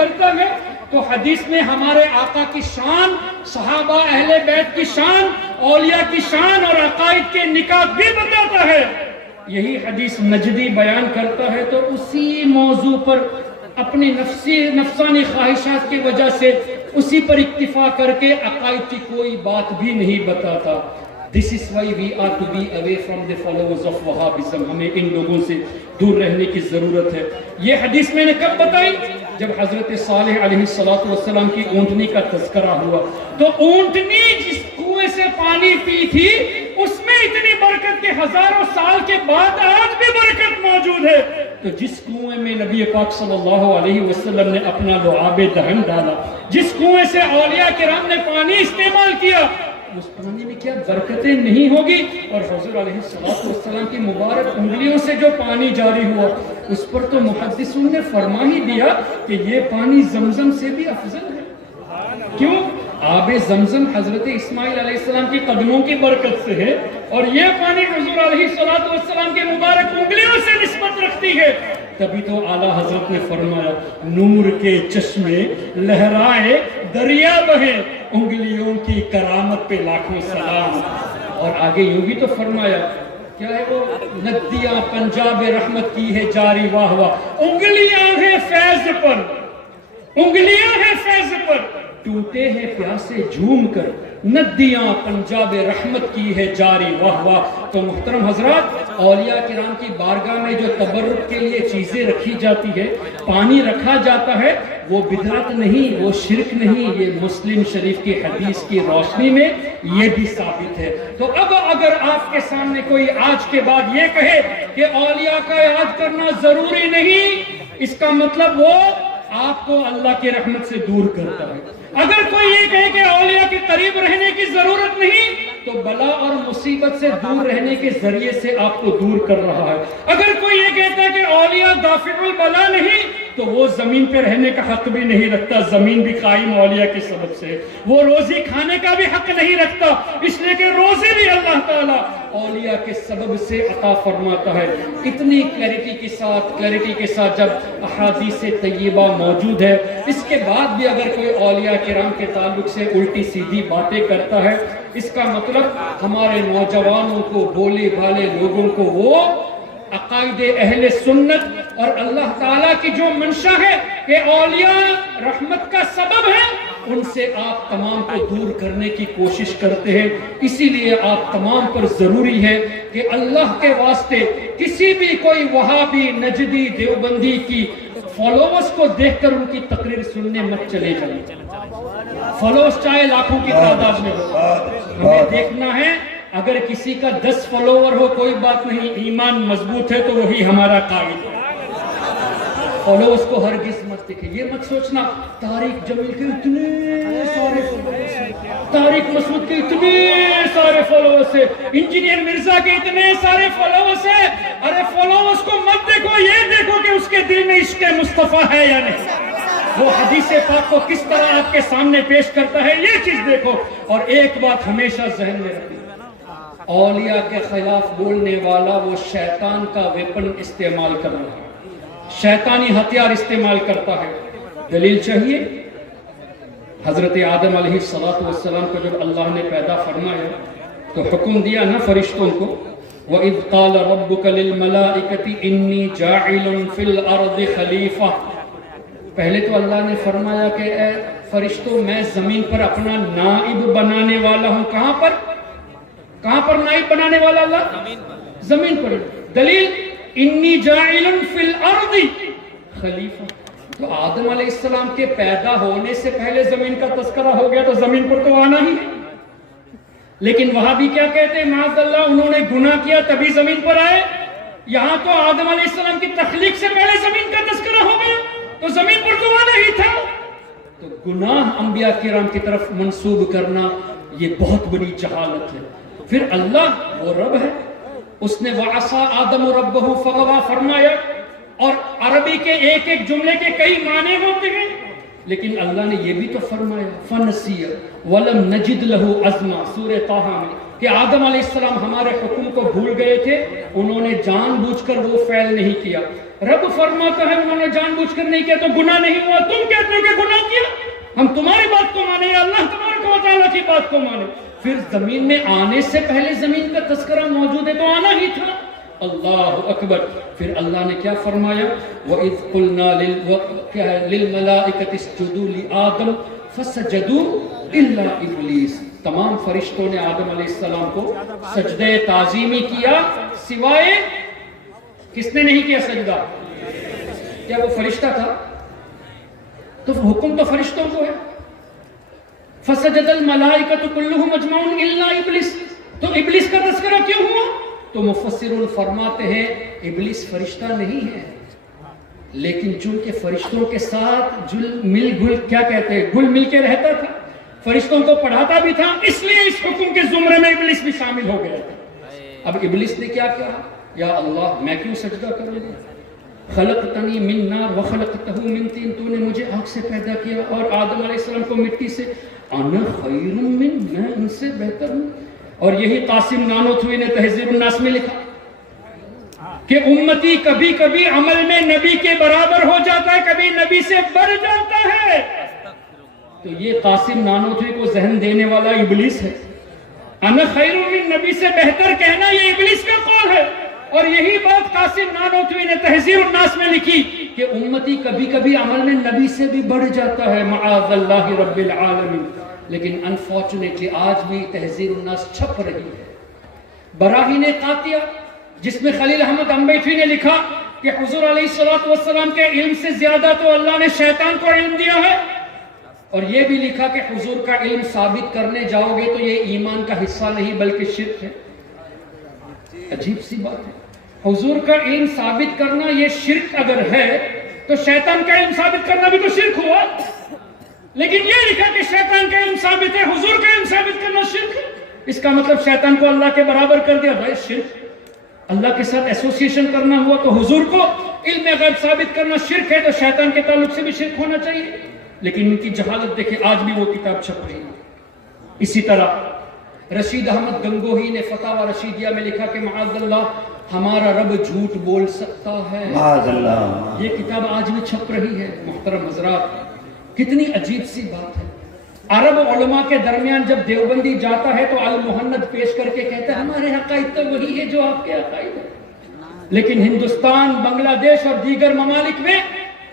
کرتا ہے تو حدیث میں ہمارے آقا کی شان، صحابہ اہل بیت کی شان، اولیاء کی شان اور عقائد کے نکات بھی بتاتا ہے۔ یہی حدیث نجدی بیان کرتا ہے تو اسی موضوع پر اپنی نفسانی خواہشات کی وجہ سے اسی پر اکتفا کر کے عقائد کی کوئی بات بھی نہیں بتاتا۔ This is why we are to be away from the followers of Wahhabism۔ ہمیں ان لوگوں سے دور رہنے کی ضرورت ہے۔ یہ حدیث میں نے کب بتائی؟ جب حضرت صالح علیہ السلام کی اونٹنی کا تذکرہ ہوا تو اونٹنی جس کنویں سے پانی پی تھی اس میں اتنی برکت کے ہزاروں سال کے بعد آج بھی برکت موجود ہے۔ تو جس کنویں میں نبی پاک صلی اللہ علیہ وسلم نے اپنا لعاب دہن ڈالا، جس کنویں سے اولیاء کرام نے پانی استعمال کیا، اس پانی میں کیا برکتیں نہیں ہوگی؟ اور حضور علیہ السلام کی مبارک انگلیوں سے جو پانی جاری ہوا اس پر تو محدثون نے فرما ہی دیا کہ یہ پانی زمزم سے بھی افضل ہے۔ کیوں؟ آب زمزم حضرت اسماعیل علیہ السلام کی قدموں کی برکت سے ہے اور یہ پانی حضور علیہ السلام کے مبارک انگلیوں سے نسبت رکھتی ہے۔ تبھی تو اعلیٰ حضرت نے فرمایا نور کے چشمے لہرائے دریا بہے، انگلیوں کی کرامت پہ لاکھوں سلام۔ اور آگے یوں بھی تو فرمایا کیا ہے وہ، ندیاں پنجاب رحمت کی ہے جاری واہ واہ، انگلیاں ہیں فیض پر، انگلیاں ہیں فیض پر، ٹوٹے ہیں پیاسے جھوم کر، ندیاں پنجاب رحمت کی ہے جاری واہ واہ۔ تو محترم حضرات، اولیاء کرام کی بارگاہ میں جو تبرک کے لیے چیزیں رکھی جاتی ہے، پانی رکھا جاتا ہے، وہ بدعت نہیں، وہ شرک نہیں، یہ مسلم شریف کی حدیث کی روشنی میں یہ بھی ثابت ہے۔ تو اب اگر آپ کے سامنے کوئی آج کے بعد یہ کہے کہ اولیاء کا یاد کرنا ضروری نہیں، اس کا مطلب وہ آپ کو اللہ کی رحمت سے دور کرتا ہے۔ اگر کوئی یہ کہے کہ اولیاء کے قریب رہنے کی ضرورت نہیں، تو بلا اور مصیبت سے دور رہنے کے ذریعے سے آپ کو دور کر رہا ہے۔ اگر کوئی یہ کہتا ہے کہ اولیاء دافع البلا نہیں، تو وہ زمین پہ رہنے کا حق بھی نہیں رکھتا، زمین بھی قائم اولیاء کے سبب سے، وہ روزی کھانے کا بھی حق نہیں رکھتا، اس لیے کہ روزی بھی اللہ تعالیٰ اولیاء کے سبب سے عطا فرماتا ہے۔ اتنی کلیرٹی کے ساتھ جب احادیث طیبہ موجود ہے، اس کے بعد بھی اگر کوئی اولیاء کرام کے تعلق سے الٹی سیدھی باتیں کرتا ہے، اس کا مطلب ہمارے نوجوانوں کو، بولے بھالے لوگوں کو وہ عقائد اہل سنت اور اللہ تعالیٰ کی جو منشا ہے کہ اولیاء رحمت کا سبب ہے، ان سے آپ تمام کو دور کرنے کی کوشش کرتے ہیں۔ اسی لیے آپ تمام پر ضروری ہے کہ اللہ کے واسطے کسی بھی کوئی وہابی، نجدی، دیوبندی کی فالوورز کو دیکھ کر ان کی تقریر سننے مت چلے جائیں۔ فالوورز چاہے لاکھوں کی تعداد میں ہو، ہمیں دیکھنا ہے اگر کسی کا 10 فالوور ہو کوئی بات نہیں، ایمان مضبوط ہے تو وہی ہمارا قائد ہے۔ فالوورز کو ہرگز مت دیکھیں، یہ مت سوچنا طارق جمیل کے اتنے سارے فالوورز ہیں، طارق مسعود کے اتنے سارے فالوورز ہیں، انجینئر مرزا کے اتنے سارے فالوورز ہیں۔ ارے فالوورز کو مت دیکھو، یہ دیکھو کہ اس کے دل میں عشق مصطفیٰ ہے یا نہیں، وہ حدیث پاک کو کس طرح آپ کے سامنے پیش کرتا ہے، یہ چیز دیکھو۔ اور ایک بات ہمیشہ ذہن میں رکھیں، اولیاء کے خلاف بولنے والا وہ شیطان کا ویپن استعمال کر رہا ہے، شیطانی ہتھیار استعمال کرتا ہے۔ دلیل چاہیے؟ حضرت آدم علیہ السلام کو جب اللہ نے پیدا فرمایا تو حکم دیا نا فرشتوں کو، وَإِذْ قَالَ رَبُّكَ لِلْمَلَائِكَةِ إِنِّي جَاعِلٌ فِي الْأَرْضِ خَلِيفَةً۔ پہلے تو اللہ نے فرمایا کہ اے فرشتوں، میں زمین پر اپنا نائب بنانے والا ہوں۔ کہاں پر نائب بنانے والا اللہ؟ زمین پر۔ دلیل انی جاعل فی الارض خلیفہ۔ تو آدم علیہ السلام کے پیدا ہونے سے پہلے زمین کا تذکرہ ہو گیا تو زمین پر تو آنا ہی ہے۔ لیکن وہاں بھی کیا کہتے ہیں، معاذ اللہ انہوں نے گناہ کیا تبھی زمین پر آئے۔ یہاں تو آدم علیہ السلام کی تخلیق سے پہلے زمین کا تذکرہ ہو گیا تو زمین پر تو آنا ہی تھا۔ تو گناہ انبیاء کرام کی طرف منسوب کرنا یہ بہت بڑی جہالت ہے۔ پھر اللہ وہ رب ہے، اس نے وَعَصَىٰ آدَمُ رَبَّهُ فَغَوَىٰ فرمایا، اور عربی کے ایک ایک جملے کے کئی معنی ہوتے ہیں، لیکن اللہ نے یہ بھی تو فرمایا فَنَسِيَ وَلَمْ نَجِدْ لَهُ عَزْمًا، سورہ طٰہٰ میں کہ آدم علیہ السلام ہمارے حکم کو بھول گئے تھے، انہوں نے جان بوجھ کر وہ فعل نہیں کیا۔ رب فرماتا ہے انہوں نے جان بوجھ کر نہیں کیا تو گناہ نہیں ہوا، تم کہتے ہو کہ گناہ کیا، ہم تمہاری بات کو مانے یا اللہ تبارک و تعالیٰ کی بات کو مانے؟ پھر زمین میں آنے سے پہلے زمین کا تذکرہ موجود ہے تو آنا ہی تھا۔ اللہ اکبر۔ پھر اللہ نے کیا فرمایا؟ وَإِذْ قُلْنَا لِلْمَلَائِكَةِ اسْجُدُوا لِآدَمَ فَسَجَدُوا إِلَّا إِبْلِيسَ، تمام فرشتوں نے آدم علیہ السلام کو سجدہ تعظیمی کیا سوائے کس نے نہیں کیا سجدہ؟ کیا وہ فرشتہ تھا؟ تو حکم تو فرشتوں کو ہے۔ فَسَجَدَ الْمَلَائِكَةُ كُلُّهُمْ أَجْمَعُونَ إِلَّا إِبْلِيسَ، تو ابلیس کا تذکرہ کیوں ہوا؟ تو مفسرون فرماتے ہیں ابلیس فرشتہ نہیں ہے، لیکن چونکہ فرشتوں کے ساتھ مل گل کیا کہتے ہیں گل مل کے رہتا تھا، فرشتوں کو پڑھاتا بھی تھا، اس لیے اس حکم کے زمرے میں ابلیس بھی شامل ہو گیا تھا۔ اب ابلیس نے کیا کہا؟ یا اللہ میں کیوں سجدہ کروں گا؟ خلقتنی من نار وخلقتہ من طین، تو نے مجھے آگ سے پیدا کیا اور آدم علیہ السلام کو مٹی سے، انا خیر من، میں ان سے بہتر ہوں۔ اور یہی قاسم نانوتوی نے تہذیب الناس میں لکھا کہ امتی کبھی کبھی عمل میں نبی کے برابر ہو جاتا ہے، کبھی نبی سے بڑھ جاتا ہے۔ تو یہ قاسم نانوتوی کو ذہن دینے والا ابلیس ہے۔ انا خیر من، نبی سے بہتر کہنا یہ ابلیس کا قول ہے، اور یہی بات قاسم نانوتوی نے تہذیب الناس میں لکھی کہ امتی کبھی کبھی عمل میں نبی سے بھی بڑھ جاتا ہے، معاذ اللہ رب العالمین۔ لیکن انفارچونیٹلی آج بھی تہذیب الناس چھپ رہی ہے۔ براہین قاطعہ جس میں خلیل احمد امبیٹوی نے لکھا کہ حضور علیہ السلام کے علم سے زیادہ تو اللہ نے شیطان کو علم دیا ہے، اور یہ بھی لکھا کہ حضور کا علم ثابت کرنے جاؤ گے تو یہ ایمان کا حصہ نہیں بلکہ شرک ہے۔ عجیب سی بات ہے، حضور کا علم ثابت کرنا یہ شرک اگر ہے تو شیطان کا علم ثابت کرنا بھی تو شرک ہوا، لیکن یہ لکھا کہ شیطان کا علم ثابت ہے، حضور کا علم ثابت کرنا شرک ہے۔ اس کا مطلب شیطان کو اللہ کے برابر کر دیا، بھائی شرک، اللہ کے ساتھ ایسوسیشن کرنا ہوا تو حضور کو علم غیب ثابت کرنا شرک ہے، تو شیطان کے تعلق سے بھی شرک ہونا چاہیے۔ لیکن ان کی جہالت دیکھیں، آج بھی وہ کتاب چھپ رہی ہے۔ اسی طرح رشید احمد گنگوہی نے فتاوی رشیدیہ میں لکھا کہ معاذ اللہ ہمارا رب جھوٹ بول سکتا ہے، معاذ اللہ۔ یہ کتاب آج بھی چھپ رہی ہے۔ محترم حضرات، کتنی عجیب سی بات ہے۔ عرب علماء کے درمیان جب دیوبندی جاتا ہے تو المحند پیش کر کے کہتا ہے ہمارے عقائد تو وہی ہے جو آپ کے عقائد ہیں، لیکن ہندوستان، بنگلہ دیش اور دیگر ممالک میں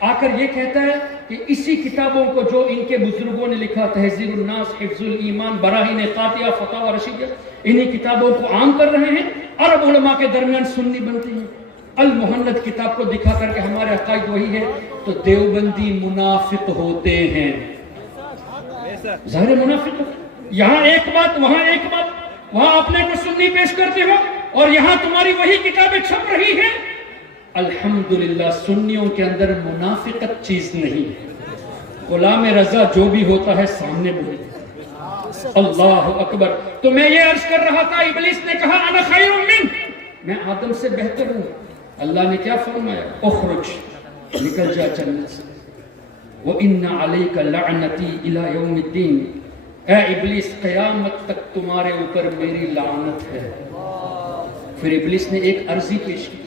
آ کر یہ کہتا ہے کہ اسی کتابوں کو جو ان کے بزرگوں نے لکھا، تہذیب الناس، حفظ الایمان، براہین قاطعہ، فتاوی رشیدیہ، انہی کتابوں کو عام کر رہے ہیں، عرب علماء کے درمیان سنی بنتے ہیں۔ المحند کتاب کو دکھا کر کے ہمارے عقائد وہی ہے، تو دیوبندی منافق ہوتے ہیں، ظاہر منافق۔ یہاں ایک بات، وہاں ایک بات، وہاں اپنے کو سنی پیش کرتے ہو اور یہاں تمہاری وہی کتابیں چھپ رہی ہیں۔ الحمدللہ سنیوں کے اندر منافقت چیز نہیں ہے، غلام رضا جو بھی ہوتا ہے سامنے بولے۔ اللہ اکبر۔ تو میں یہ عرض کر رہا تھا، ابلیس نے کہا انا خیر من، میں آدم سے بہتر ہوں۔ اللہ نے کیا فرمایا؟ اخرج، نکل جا جنت سے، وَإِنَّ عَلَيْكَ لَعْنَتِي إِلَى يَوْمِ الدِّينِ، اے ابلیس قیامت تک تمہارے اوپر میری لعنت ہے۔ پھر ابلیس نے ایک عرضی پیش کی۔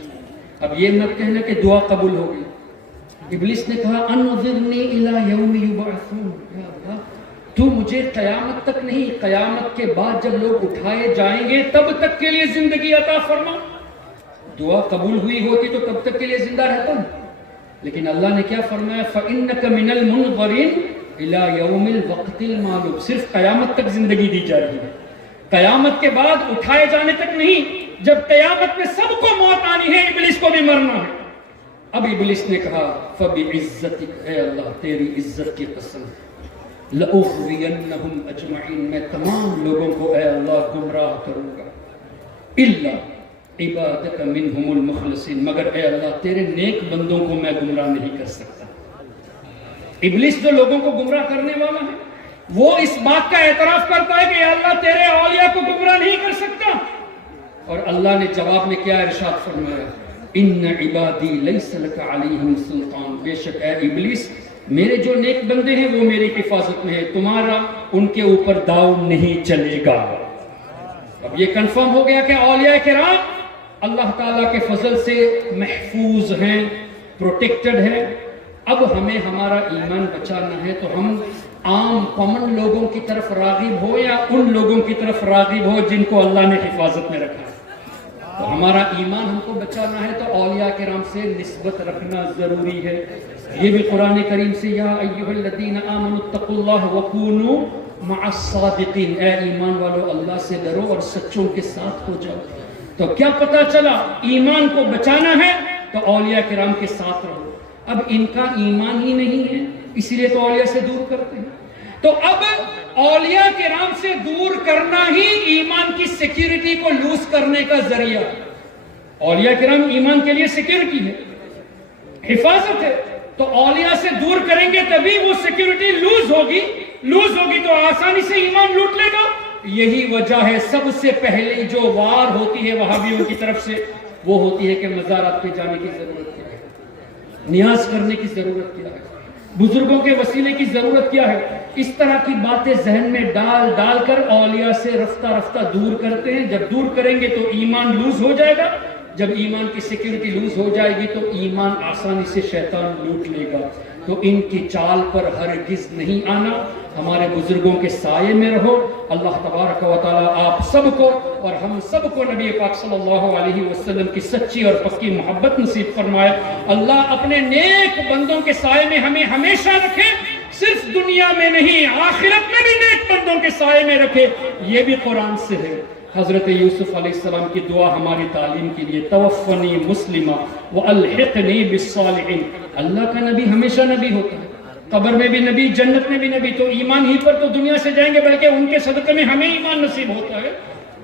اب یہ مت کہنا کہ دعا قبول ہو گئی۔ ابلیس نے کہا انظرنی الی یوم یبعثون، یا اللہ تو مجھے قیامت تک نہیں، قیامت کے بعد جب لوگ اٹھائے جائیں گے تب تک کے لیے زندگی عطا فرما۔ دعا قبول ہوئی ہوتی تو تب تک کے لیے زندہ رہتا ہوں، لیکن اللہ نے کیا فرمایا؟ فإنک من المنظرین الی یوم الوقت المعلوم، صرف قیامت تک زندگی دی جا رہی ہے، قیامت کے بعد اٹھائے جانے تک نہیں۔ جب قیامت میں سب کو موت آنی ہے، ابلیس کو بھی مرنا ہے۔ اب ابلیس نے کہا فبعزتک، اے اللہ تیری عزت کی قسم، لأغوینہم اجمعین، میں تمام لوگوں کو اے اللہ گمراہ کروں گا، الا عبادک منہم المخلصین، مگر اے اللہ تیرے نیک بندوں کو میں گمراہ نہیں کر سکتا۔ ابلیس جو لوگوں کو گمراہ کرنے والا ہے، وہ اس بات کا اعتراف کرتا ہے کہ اے اللہ تیرے اولیاء کو گمراہ نہیں کر سکتا، اور اللہ نے جواب میں کیا ارشاد فرمایا؟ ان عبادی لیس لک علیہم سلطان، بے شک اے ابلیس میرے جو نیک بندے ہیں وہ میری حفاظت میں ہے، تمہارا ان کے اوپر داؤ نہیں چلے گا۔ اب یہ کنفرم ہو گیا کہ اولیاء کرام اللہ تعالیٰ کے فضل سے محفوظ ہیں، پروٹیکٹڈ ہیں۔ اب ہمیں ہمارا ایمان بچانا ہے تو ہم عام کامن لوگوں کی طرف راغب ہو یا ان لوگوں کی طرف راغب ہو جن کو اللہ نے حفاظت میں رکھا ہے۔ تو ہمارا ایمان ہم کو بچانا ہے تو اولیاء کرام سے نسبت رکھنا ضروری ہے۔ یہ بھی قرآن کریم سے یا ایھا الذین آمنوا اتقوا اللہ وکونوا مع الصادقین، اے ایمان والو اللہ سے ڈرو اور سچوں کے ساتھ ہو جاؤ۔ تو کیا پتا چلا ایمان کو بچانا ہے تو اولیاء کرام کے ساتھ رہو۔ اب ان کا ایمان ہی نہیں ہے، اسی لیے تو اولیاء سے دور کرتے ہیں۔ تو اب اولیاء کرام سے دور کرنا ہی ایمان کی سیکیورٹی کو لوز کرنے کا ذریعہ ہے۔ اولیاء کرام ایمان کے لیے سیکیورٹی ہے، حفاظت ہے، تو اولیاء سے دور کریں گے تبھی وہ سیکیورٹی لوز ہوگی تو آسانی سے ایمان لوٹ لے گا۔ یہی وجہ ہے سب سے پہلے جو وار ہوتی ہے وہابیوں کی طرف سے وہ ہوتی ہے کہ مزارات پہ جانے کی ضرورت کیا ہے، نیاز کرنے کی ضرورت کیا ہے، بزرگوں کے وسیلے کی ضرورت کیا ہے۔ اس طرح کی باتیں ذہن میں ڈال کر اولیاء سے رفتہ رفتہ دور کرتے ہیں۔ جب دور کریں گے تو ایمان لوز ہو جائے گا، جب ایمان کی سیکیورٹی لوز ہو جائے گی تو ایمان آسانی سے شیطان لوٹ لے گا۔ تو ان کی چال پر ہرگز نہیں آنا، ہمارے بزرگوں کے سائے میں رہو۔ اللہ تبارک و تعالیٰ آپ سب کو اور ہم سب کو نبی پاک صلی اللہ علیہ وسلم کی سچی اور پکی محبت نصیب فرمائے۔ اللہ اپنے نیک بندوں کے سائے میں ہمیں ہمیشہ رکھے، صرف دنیا میں نہیں آخرت میں بھی نیک بندوں کے سائے میں رکھے۔ یہ بھی قرآن سے ہے۔ حضرت یوسف علیہ السلام کی دعا ہماری تعلیم کے لیے، توفنی مسلمہ والحقنی بالصالحین۔ اللہ کا نبی ہمیشہ نبی ہوتا ہے، قبر میں بھی نبی، جنت میں بھی نبی۔ تو ایمان ہی پر تو دنیا سے جائیں گے بلکہ ان کے صدقے میں ہمیں ایمان نصیب ہوتا ہے۔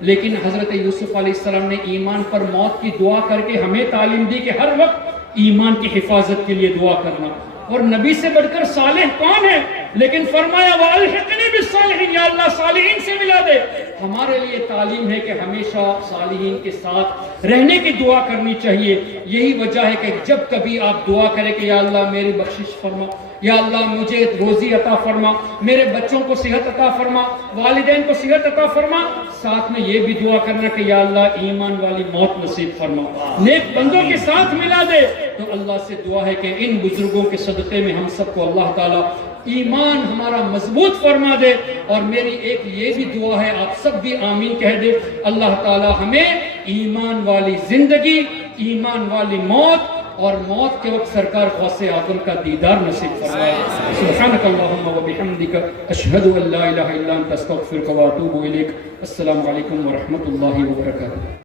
لیکن حضرت یوسف علیہ السلام نے ایمان پر موت کی دعا کر کے ہمیں تعلیم دی کہ ہر وقت ایمان کی حفاظت کے لیے دعا کرنا۔ اور نبی سے بڑھ کر صالح کون ہے؟ لیکن فرمایا وَأَلْحِقْنِي بِالصَّالِحِينَ، یا اللہ صالحین سے ملا دے۔ ہمارے لیے تعلیم ہے کہ ہمیشہ صالحین کے ساتھ رہنے کی دعا کرنی چاہیے۔ یہی وجہ ہے کہ جب کبھی آپ دعا کریں کہ یا اللہ میری بخشش فرما، یا اللہ مجھے روزی عطا فرما، میرے بچوں کو صحت عطا فرما، والدین کو صحت عطا فرما، ساتھ میں یہ بھی دعا کرنا کہ یا اللہ ایمان والی موت نصیب فرما، نیک بندوں کے ساتھ ملا دے۔ تو اللہ سے دعا ہے کہ ان بزرگوں کے صدقے میں ہم سب کو اللہ تعالیٰ ایمان ہمارا مضبوط فرما دے۔ اور میری ایک یہ بھی دعا ہے، آپ سب بھی آمین کہہ دے، اللہ تعالیٰ ہمیں ایمان والی زندگی، ایمان والی موت اور موت کے وقت سرکار غوث اعظم کا دیدار نصیب فرمائے۔ سبحانک اللہم و بحمدک، اشہد ان لا الہ الا انت، استغفرک و اتوب الیک۔ السلام علیکم ورحمۃ اللہ وبرکاتہ۔